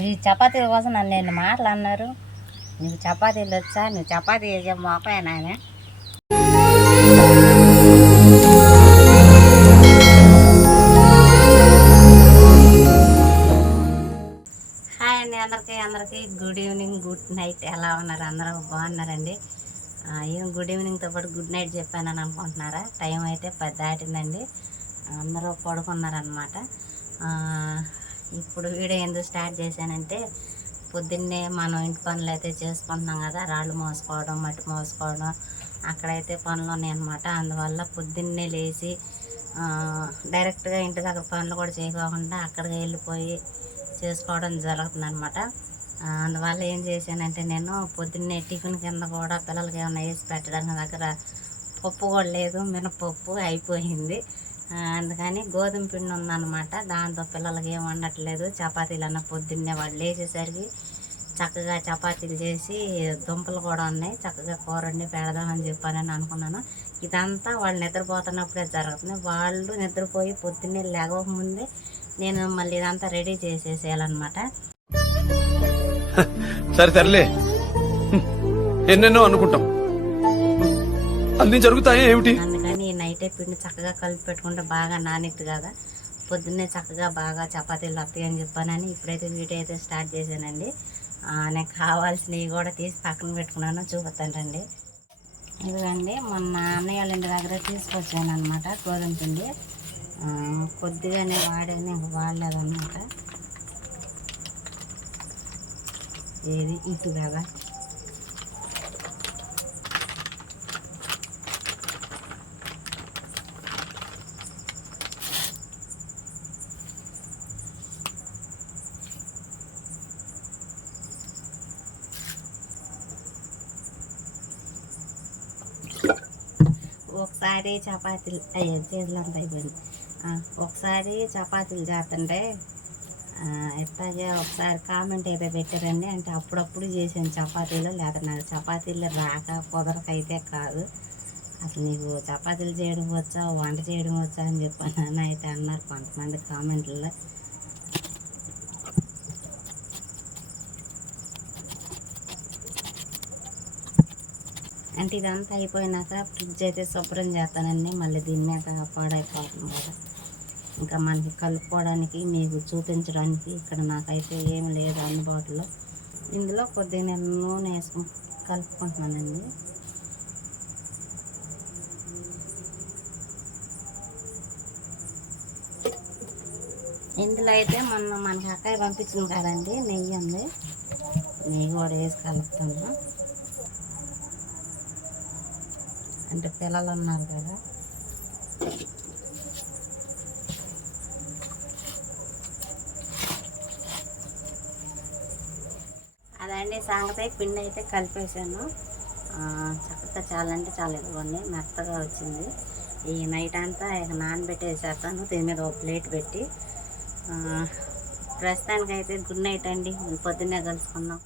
ఈ చపాతీల కోసం నన్ను ఎన్ని మాటలు అన్నారు? నీకు చపాతీలు వచ్చా? నువ్వు చపాతీ చేసే మోపయా నాయన. హాయ్ అండి అందరికీ అందరికీ గుడ్ ఈవినింగ్ గుడ్ నైట్. ఎలా ఉన్నారు? అందరూ బాగున్నారండి? ఆ, ఏం గుడ్ ఈవినింగ్తో పాటు గుడ్ నైట్ చెప్పానని అనుకుంటున్నారా? టైం అయితే పది దాటిందండి. అందరూ పడుకున్నారనమాట ఇప్పుడు వీడియో ఎందుకు స్టార్ట్ చేశానంటే పొద్దున్నే మనం ఇంటి పనులు అయితే చేసుకుంటున్నాం కదా రాళ్ళు మోసుకోవడం మట్టి మోసుకోవడం అక్కడైతే పనులు ఉన్నాయన్నమాట. అందువల్ల పొద్దున్నే లేచి డైరెక్ట్గా ఇంటి దగ్గర పనులు కూడా చేయకోకుండా అక్కడికి వెళ్ళిపోయి చేసుకోవడం జరుగుతుంది అనమాట అందువల్ల ఏం చేశానంటే నేను పొద్దున్నే టిఫిన్ కింద కూడా పిల్లలకి ఏమైనా వేసి పెట్టడానికి దగ్గర పప్పు కూడా లేదు మినపప్పు అయిపోయింది. అందుకని గోధుమ పిండి ఉందన్నమాట. దాంతో పిల్లలకి ఏం వండట్లేదు. చపాతీలు అన్న పొద్దున్నే వాళ్ళు లేచేసరికి చక్కగా చపాతీలు చేసి దుంపలు కూడా ఉన్నాయి. చక్కగా కూర వండి పెడదామని చెప్పానని అనుకున్నాను. ఇదంతా వాళ్ళు నిద్రపోతున్నప్పుడే జరుగుతుంది. వాళ్ళు నిద్రపోయి పొద్దున్నే లేవక ముందే నేను మళ్ళీ ఇదంతా రెడీ చేసేసేయాలన్నమాట. సరే సర్లే. ఎన్నెన్నో అనుకుంటాం. అన్ని జరుగుతాయి ఏమిటి? నైటే పిండి చక్కగా కలిపి పెట్టుకుంటే బాగా నానిద్ది కదా. పొద్దున్నే చక్కగా బాగా చపాతీలు వస్తాయి అని చెప్పానని ఇప్పుడైతే వీడియో అయితే స్టార్ట్ చేశానండి. నాకు కావాల్సినవి కూడా తీసి పక్కన పెట్టుకున్నాను చూపుతానండి ఇదిగండి మొన్న అన్నయ్య వాళ్ళ ఇంటి దగ్గర తీసుకొచ్చాను అనమాట గోధుమ పిండి. కొద్దిగానే వాడేది ఇంక వాడలేదన్నమాట. ఏది? ఇటు కదా. ఒకసారి చపాతీలు అయ్యే చేతులంతా అయిపోయింది. ఒకసారి చపాతీలు చేస్తుంటే ఎట్లాగే ఒకసారి కామెంట్ అయితే పెట్టారండి అంటే అప్పుడప్పుడు చేసాను చపాతీలు లేదా నాకు చపాతీలు రాక కుదరకైతే కాదు. అసలు నీకు చపాతీలు చేయడం వచ్చా వంట చేయడం వచ్చా అని చెప్పాను అయితే అన్నారు కొంతమంది కామెంట్లలో. అంటే ఇదంతా అయిపోయినాక ఫ్రిడ్జ్ అయితే శుభ్రం చేస్తానండి. మళ్ళీ దీని మీద పాడైపోతుంది కదా. ఇంకా మనకి కలుపుకోవడానికి మీకు చూపించడానికి ఇక్కడ నాకైతే ఏం లేదు అందుబాటులో. ఇందులో కొద్దిగా నేను నూనె వేసుకుని కలుపుకుంటున్నానండి. ఇందులో అయితే మొన్న మనకి అక్కయ్య పంపించింది కదండి నెయ్యి ఉంది. నెయ్యి కూడా వేసి కలుపుతున్నాం. అంటే పిల్లలు ఉన్నారు కదా. అదండి సంగతి పిండి అయితే కలిపేసాను చక్కగా చాలా అంటే చాలా ఇదిగోండి మెత్తగా వచ్చింది. ఈ నైట్ అంతా ఇక నానబెట్టేసేస్తాను దీని మీద ఒక ప్లేట్ పెట్టి. ప్రస్తుతానికైతే గుడ్ నైట్ అండి పొద్దున్నే కలుసుకుందాం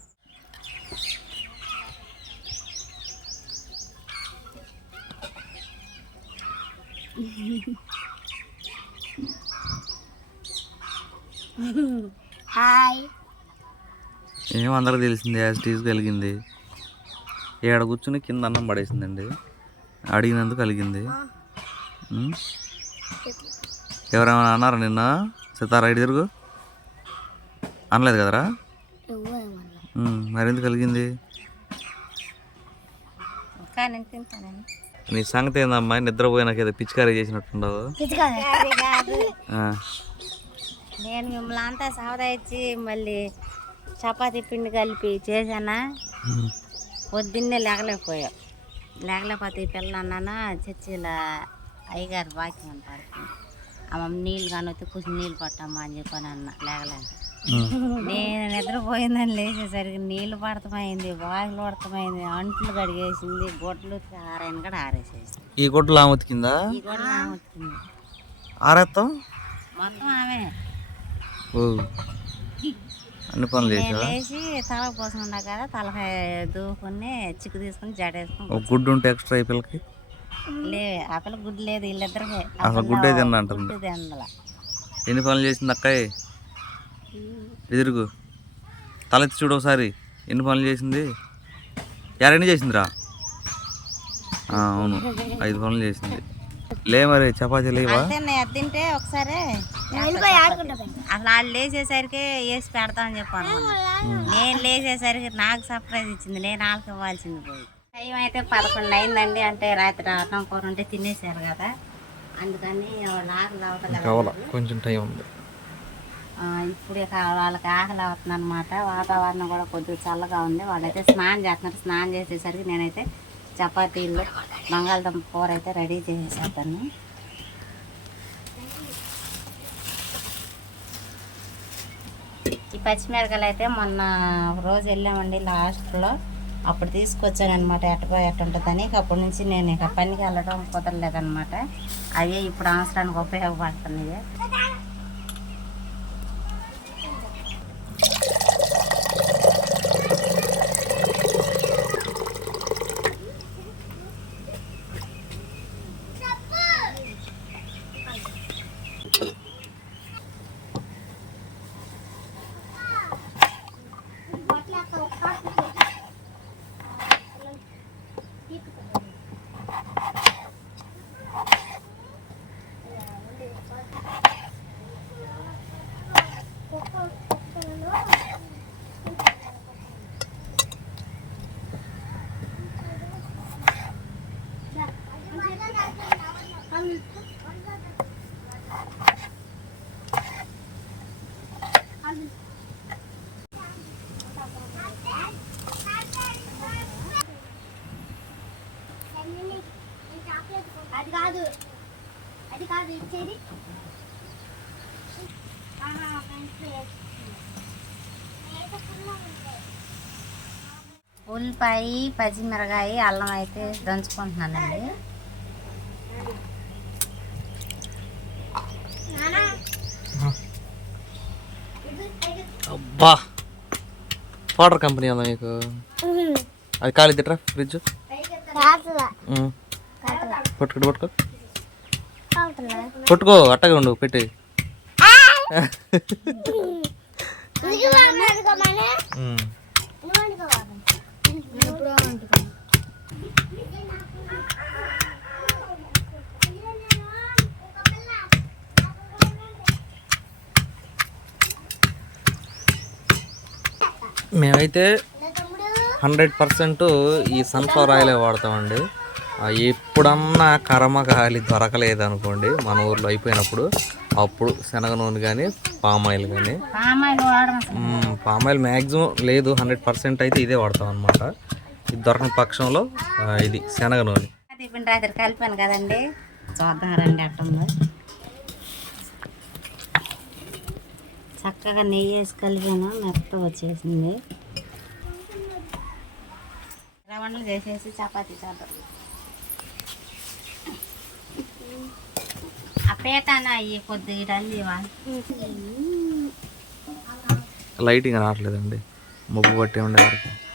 హాయ్ ఏం అందరికి తెలిసింది యాజ్ టీజ్ కలిగింది. ఏడ కూర్చుని కింద అన్నం పడేసిందండి. అడిగినందుకు కలిగింది? ఎవరేమైనా అన్నారా నిన్న? సితారా ఇటు తిరుగు. అనలేదు కదరా? మరెందుకు కలిగింది? నీ సంగతి ఏందమ్మా? నిద్రపోయినాక ఏదో పిచికారీ చేసినట్టుండవు నేను మిమ్మల్ని అంతా సవదా ఇచ్చి మళ్ళీ చపాతీ పిండి కలిపి చేశానా. పొద్దున్నే లేకలేకపోయావు లేకలేకపోతే ఈ పిల్ల అన్నానా చర్చిల అయ్యగారు వాక్యం అంటారు. అమ్మ నీళ్ళు కానీ వస్తే కొంచెం నీళ్ళు పట్టమ్మా అని చెప్పాను అన్న లేకలేక. నేను నిద్రపోయిందని లేచేసరికి నీళ్ళు పడతమైంది వాకిలు పడతమైంది అంట్లు కడిగేసింది గొడ్లు ఆరైన కూడా ఆరేసేసింది. ఈ గుడ్డలు ఆమె ఉతికిందా? ఈ గొడ్లు ఆమె వచ్చింది ఆరేస్తాం మొత్తం ఆమె అన్ని పనులు చేసావా? లేచి తల పోసుకున్నా కదా తలకాయ దూకుని చిక్కు తీసుకుని జడేసుకుని ఒక గుడ్డు ఉంటే ఎక్స్ట్రా ఈ పిల్లకి? లే ఆ పిల్ల గుడ్డు లేదు వీళ్ళిద్దరికి. అసలు గుడ్డే తిన్నా అంటుంది. గుడ్డు ఎన్ని పనులు చేసింది అక్కాయ్ ఎదురుగు. తలెత్తి చూడు ఒకసారి. ఎన్ని పనులు చేసింది? ఎన్ని చేసిందిరా? అవును. ఐదు పనులు చేసింది. లే మరి చపాతీ లేవా? తింటే ఒకసారి అసలు వాళ్ళు లేచేసరికి వేసి పెడతామని చెప్పాను నేను లేచేసరికి నాకు సర్ప్రైజ్ ఇచ్చింది నేను వాళ్ళకి ఇవ్వాల్సింది పోయి. టైం అయితే పదకొండు అయిందండి అంటే రాత్రి అన్నం కూర ఉంటే తినేసారు కదా. అందుకని వాళ్ళు ఆకలి కొంచెం టైం ఉంది. ఇప్పుడు ఇక వాళ్ళకి ఆకలి అవుతుంది అనమాట వాతావరణం కూడా కొద్దిగా చల్లగా ఉంది. వాళ్ళైతే స్నానం చేస్తున్నారు. స్నానం చేసేసరికి నేనైతే చపాతీలు బంగాళదుంప కూర అయితే రెడీ చేసేసాను ఈ పచ్చిమిరకాయలు అయితే మొన్న రోజు వెళ్ళామండి లాస్ట్లో. అప్పుడు తీసుకొచ్చాను అనమాట ఎట్టపో ఎట్టుంటుందని అప్పటి నుంచి నేను ఇక పనికి వెళ్ళడం కుదరలేదనమాట అవే ఇప్పుడు అవసరానికి ఉపయోగపడుతున్నాయి అది కాదు. అది కాదు ఇచ్చేది. ఆహా, ఉల్లిపాయ పచ్చిమిరకాయ అల్లం అయితే దంచుకుంటున్నానండి నానా అబ్బా పౌడర్ కంపెనీ ఉందా మీకు అది ఖాళీ తిట్రా ఫ్రిడ్జ్? కాదులా పట్టుకో పట్టుకో. పట్టుకో అట్టగా ఉండు పెట్టి. ఉమ్. మేమైతే హండ్రెడ్ పర్సెంట్ ఈ సన్ఫ్లవర్ ఆయిలే వాడతామండి. ఎప్పుడన్నా కర్మకాలి దొరకలేదు అనుకోండి మన ఊర్లో అయిపోయినప్పుడు అప్పుడు శనగ నూనె కానీ పామ్ ఆయిల్ కానీ పామ్ ఆయిల్ మ్యాక్సిమం లేదు హండ్రెడ్ పర్సెంట్ అయితే ఇదే వాడతాం అనమాట ఇది దొరకని పక్షంలో ఇది శనగ నూనె. కలిపాను కదండి. చూద్దాం రండి అట్టుంది. చక్కగా నెయ్యి వేసి కలిపాను మెత్త వచ్చేసింది. రవండలు చేసేసి చపాతీ చేద్దాం. ఆ పేటాన అయ్యి కొద్దిగా లైటింగ్ రావట్లేదండి. మబ్బు పట్టి ఉండే వరకు.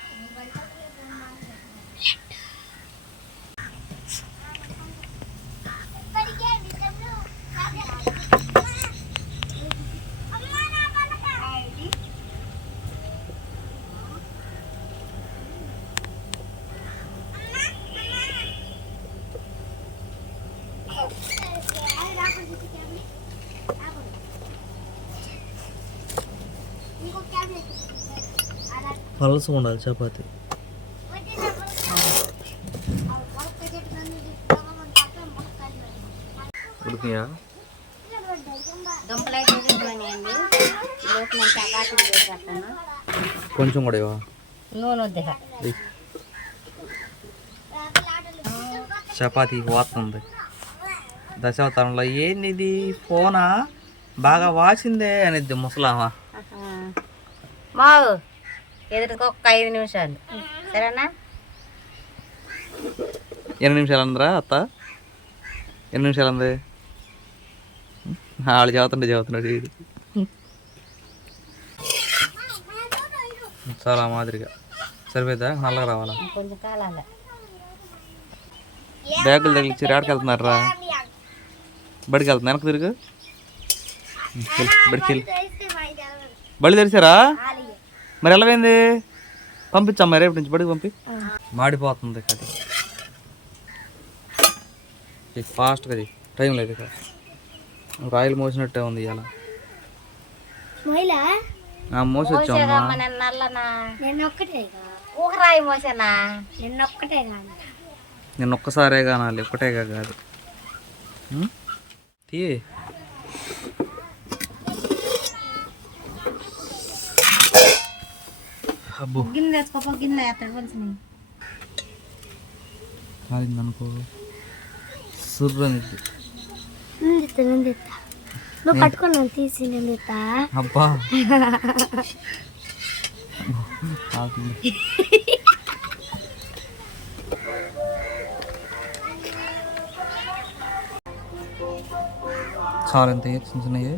పలస ఉండాలి చపాతి. ఉడికియా కొంచెం కూడా ఇవా నూనె వద్దు ఇక. పోతుంది దశావతారంలో ఏంది ఇది? ఫోనా? బాగా వాసిందే అనేది ముసలామా. ఆహా. మావు. ఎదురుగా ఒక్క ఐదు నిమిషాలు. సరేనా? ఎన్ని నిమిషాలు అందరా అత్త? ఎన్ని నిమిషాలు అంది? వాళ్ళు చదువుతుంటే చదువుతున్నాడు వీడు. చాలా మాదిరిగా. సరిపోద్దా నల్లగా రావాలా? కొంచెం కాలాలి. బ్యాగులు తగిలిచ్చి రాడికి వెళ్తున్నారా బడికి వెళ్తున్నా వెనక్కి తిరుగు. బడికి వెళ్ళి బళ్ళు తెరిచారా? మరి ఎలా పోయింది పంపించమ్మా రేపు నుంచి బడికి పంపి. మాడిపోతుంది కది ఫాస్ట్గా అది టైం లేదు ఇక రాయలు మోసినట్టే ఉంది ఇలా మోసి నేను ఒక్కసారే కానాలి ఒక్కటేగా కాదు? తీ. అబ్బో. గిన్నె తెచ్చుకోపో గిన్నె ఎత్తవలసినవి కాలింది అనుకో సుర్రనిద్ది నిందిస్తా నిందిస్తా నువ్వు పట్టుకొని నన్ను తీసి నిందిస్తా అబ్బా. కాలింది. చాలు ఎంత చిన్న చిన్నవి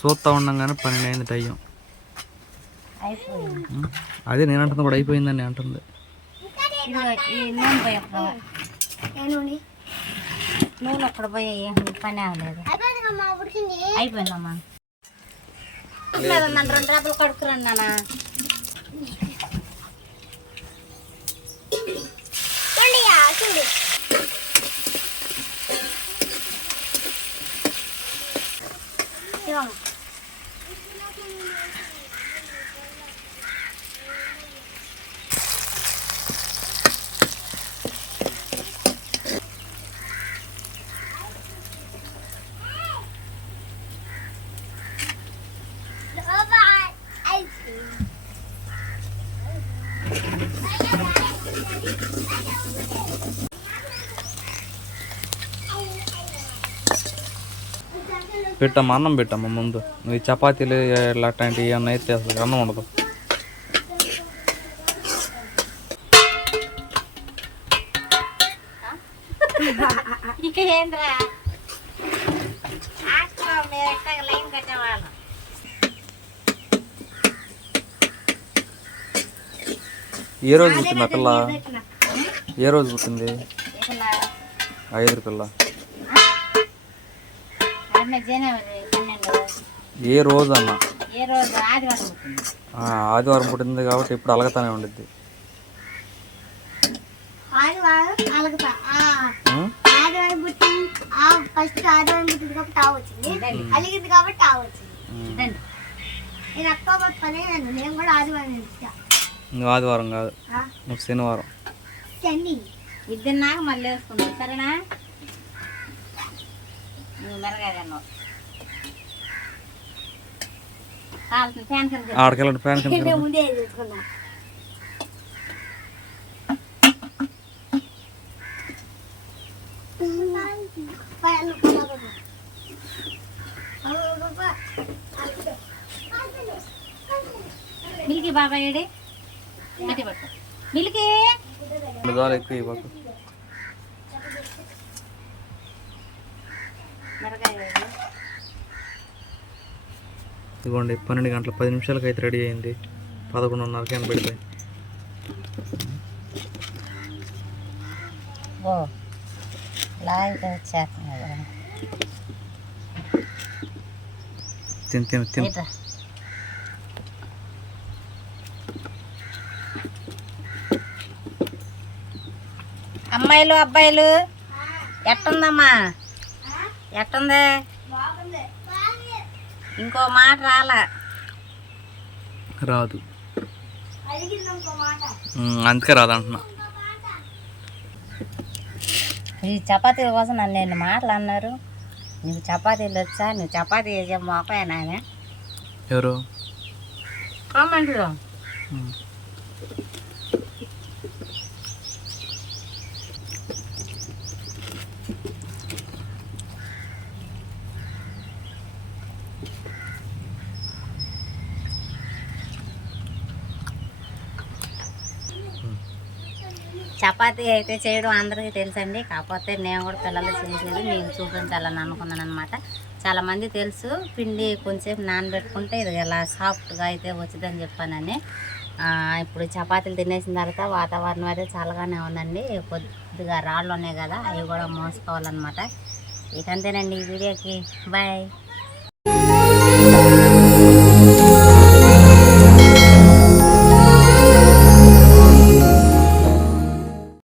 చూస్తా ఉండంగానే పన్నెండు అయింది టైం? అదే నేను అంటుంది కూడా అయిపోయిందని అంటుంది. నూనె ఒక్కడ పోయి ఏం పని అవ్వలేదు. అయిపోయిందమ్మా రెండు డబ్బులు కడుక్కురండి నాన్న. చూడు. పెట్టమ్మా అన్నం పెట్టమ్మా ముందు. ఈ చపాతీలు ఇట్లా అట్లాంటివి ఏమన్నా అయితే అసలు అన్నం ఉండదు. ఏ రోజు పుట్టింది ఆ పిల్ల? ఏ రోజు పుట్టింది? ఐదు పిల్ల. అన్న జనవరి పన్నెండు ఏ రోజు అన్న ఏ రోజు ఆదివారం ఉంటుంది ఆ, ఆదివారం పుట్టింది. కాబట్టి ఇప్పుడు అలగతానే ఉండిద్ది ఫస్ట్ ఆదివారం పుట్టింది కాబట్టి వచ్చింది. అలిగింది కాబట్టి వచ్చింది. నేను అక్టోబర్ పదిహేను నేను కూడా ఆదివారం నువ్వు ఆదివారం కాదు. నువ్వు శనివారం. శని. ఇది నాకు మళ్ళీ వేసుకుంటాం. సరేనా? ఆడకెళ్ళండి ఫ్యాన్ మిల్కీ బాబాయ్ ఏడి? పట్టు మిల్కీ? ఎక్కువ. ఇదిగోండి పన్నెండు గంటల పది నిమిషాలకి అయితే రెడీ అయింది. పదకొండున్నరకి కదా తిని తిని తిని. అమ్మాయిలు అబ్బాయిలు? ఎట్టుందమ్మా? ఎట్టుంది? ఇంకో మాట రాలా? రాదు. అందుకే రాదు అంటున్నా ఈ చపాతీల కోసం నన్ను ఎన్ని మాటలు అన్నారు? నీకు చపాతీలు వచ్చా? నువ్వు చపాతీ చేసే మోపేనా ఆయన ఎవరు? కామెంట్లో. చపాతీ అయితే చేయడం అందరికీ తెలుసండి. కాకపోతే నేను కూడా పిల్లలు చేసేది నేను చూపించాలని అనుకున్నాను అనమాట చాలామంది తెలుసు పిండి కొంచెంసేపు నానబెట్టుకుంటే ఇది ఇలా సాఫ్ట్గా అయితే వచ్చిందని చెప్పానని. ఇప్పుడు చపాతీలు తినేసిన తర్వాత వాతావరణం అయితే చల్లగానే ఉందండి. కొద్దిగా రాళ్ళు ఉన్నాయి కదా అవి కూడా మోసుకోవాలన్నమాట. ఇక అంతేనండి ఈ వీడియోకి. బాయ్.